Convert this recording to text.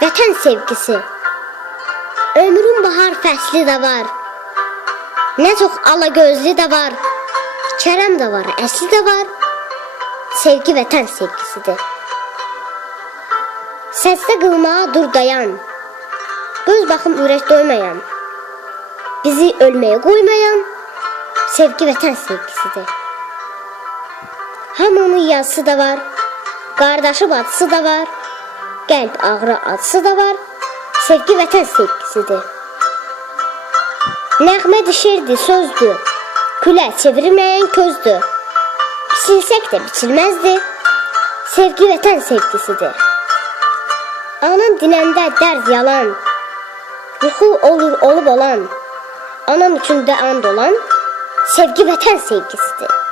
vətən sevgisi. Ömrün bahar fəsli də var, nə çox alagözlü də var, kərəm də var, əsli də var. Sevgi vətən sevgisidir. Səsdə qılmağa dur dayan, göz baxım ürək doymayan, bizi ölməyə qoymayan sevgi vətən sevgisidir. Hamının yazısı da var, qardaşı bacısı da var, qəlb ağrı acısı da var. Sevgi vətən sevgisidir. Nəğmədir, şeirdir, sözdür, külə çevirməyən közdür. Biçilsək də biçilməzdir, sevgi vətən sevgisidir. Anam dinəndə dərd yalan, yuxu olur olub olan, anam üçün də and olan sevgi vətən sevgisidir.